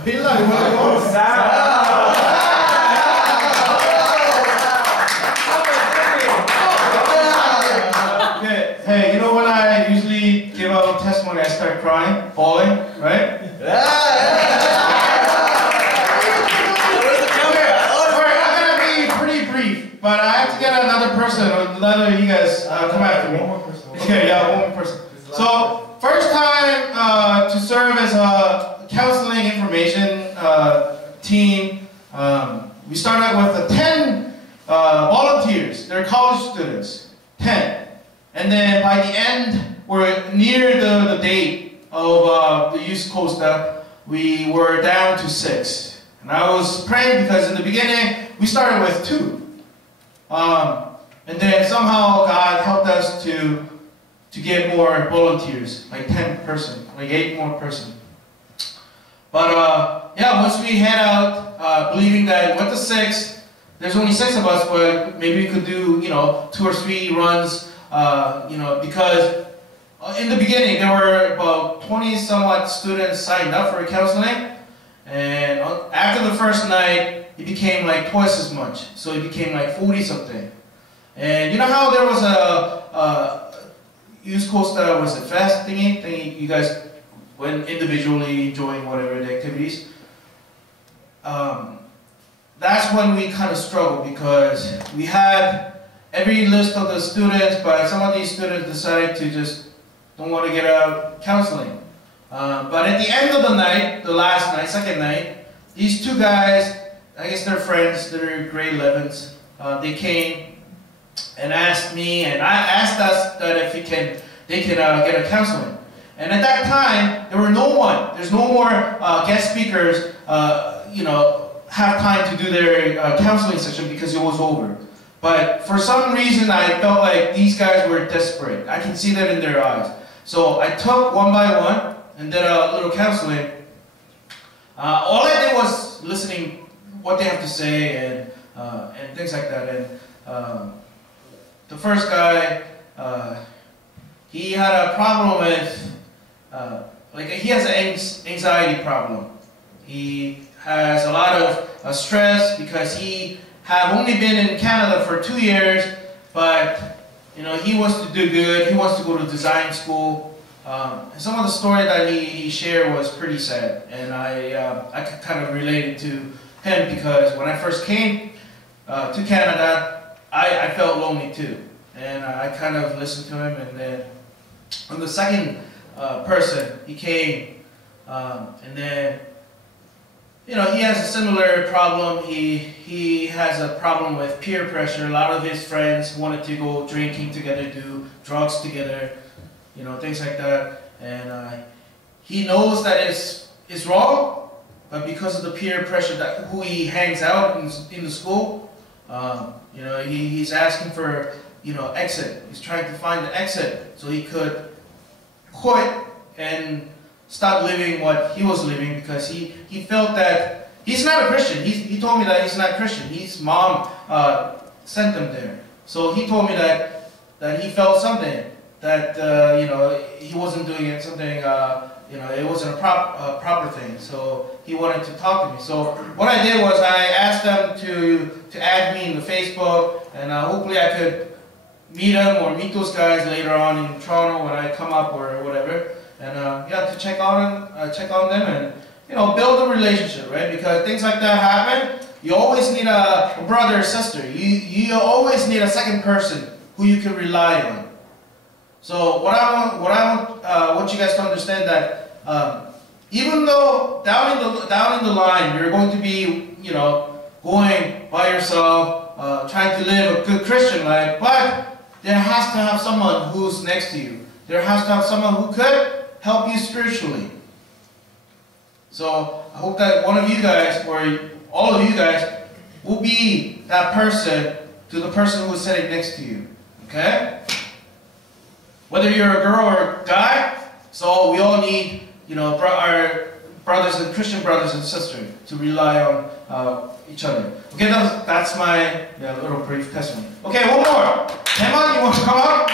Okay, hey, you know when I usually give out testimony, I start crying, bawling, right? But I have to get another person, or let you guys come after me. Okay, yeah, one more person. So, first time to serve as a counseling information team, we started out with 10 volunteers. They're college students, 10. And then by the end, we're near the date of the Youth Costa, we were down to 6. And I was praying because in the beginning, we started with 2. And then somehow God helped us to get more volunteers, like 10 person, like 8 more person. But yeah, once we head out, believing that with the 6, there's only 6 of us, but maybe we could do, 2 or 3 runs, because in the beginning there were about 20 somewhat students signed up for counseling, and after the first night, it became like twice as much. So it became like 40 something. And you know how there was a Youth Costa, was it fest thingy? You guys went individually enjoying whatever the activities. That's when we kind of struggled because we had every list of the students, but some of these students decided to just don't want to get out counseling. But at the end of the night, the last night, second night, these 2 guys, I guess they're friends, they're grade 11s, they came and asked me, and I asked us that if they could get a counseling. And at that time, there were no one. There's no more guest speakers, have time to do their counseling session because it was over. But for some reason, I felt like these guys were desperate. I can see that in their eyes. So I took one by one and did a little counseling. All I did was listening what they have to say and things like that. And the first guy, he had a problem with, he has an anxiety problem. He has a lot of stress because he had only been in Canada for 2 years, but he wants to do good. He wants to go to design school. Some of the story that he shared was pretty sad, and I could kind of relate to him because when I first came to Canada, I felt lonely too, and I kind of listened to him. And then on the second person, he came, and then he has a similar problem. He has a problem with peer pressure. A lot of his friends wanted to go drinking together, do drugs together, things like that. And he knows that it's wrong, but because of the peer pressure that who he hangs out in the school, he's asking for exit. He's trying to find the exit so he could quit and stop living what he was living because he felt that he's not a Christian. He told me that he's not Christian. His mom sent him there. So he told me that he felt something, that he wasn't doing it, something, it wasn't a proper thing. So he wanted to talk to me. So what I did was I asked them to add me in the Facebook, and hopefully I could meet them or meet those guys later on in Toronto when I come up or whatever. And to check on them and build a relationship, right? Because things like that happen. You always need a brother or sister. You always need a second person who you can rely on. So what I want you guys to understand that even though down in the line you're going to be going by yourself, trying to live a good Christian life, but there has to have someone who's next to you. There has to have someone who could help you spiritually. So I hope that one of you guys, or all of you guys, will be that person to the person who's sitting next to you. Okay? Whether you're a girl or a guy, so we all need, our brothers and Christian brothers and sisters to rely on each other. Okay, that's my little brief testimony. Okay, one more. Emma, you want to come up?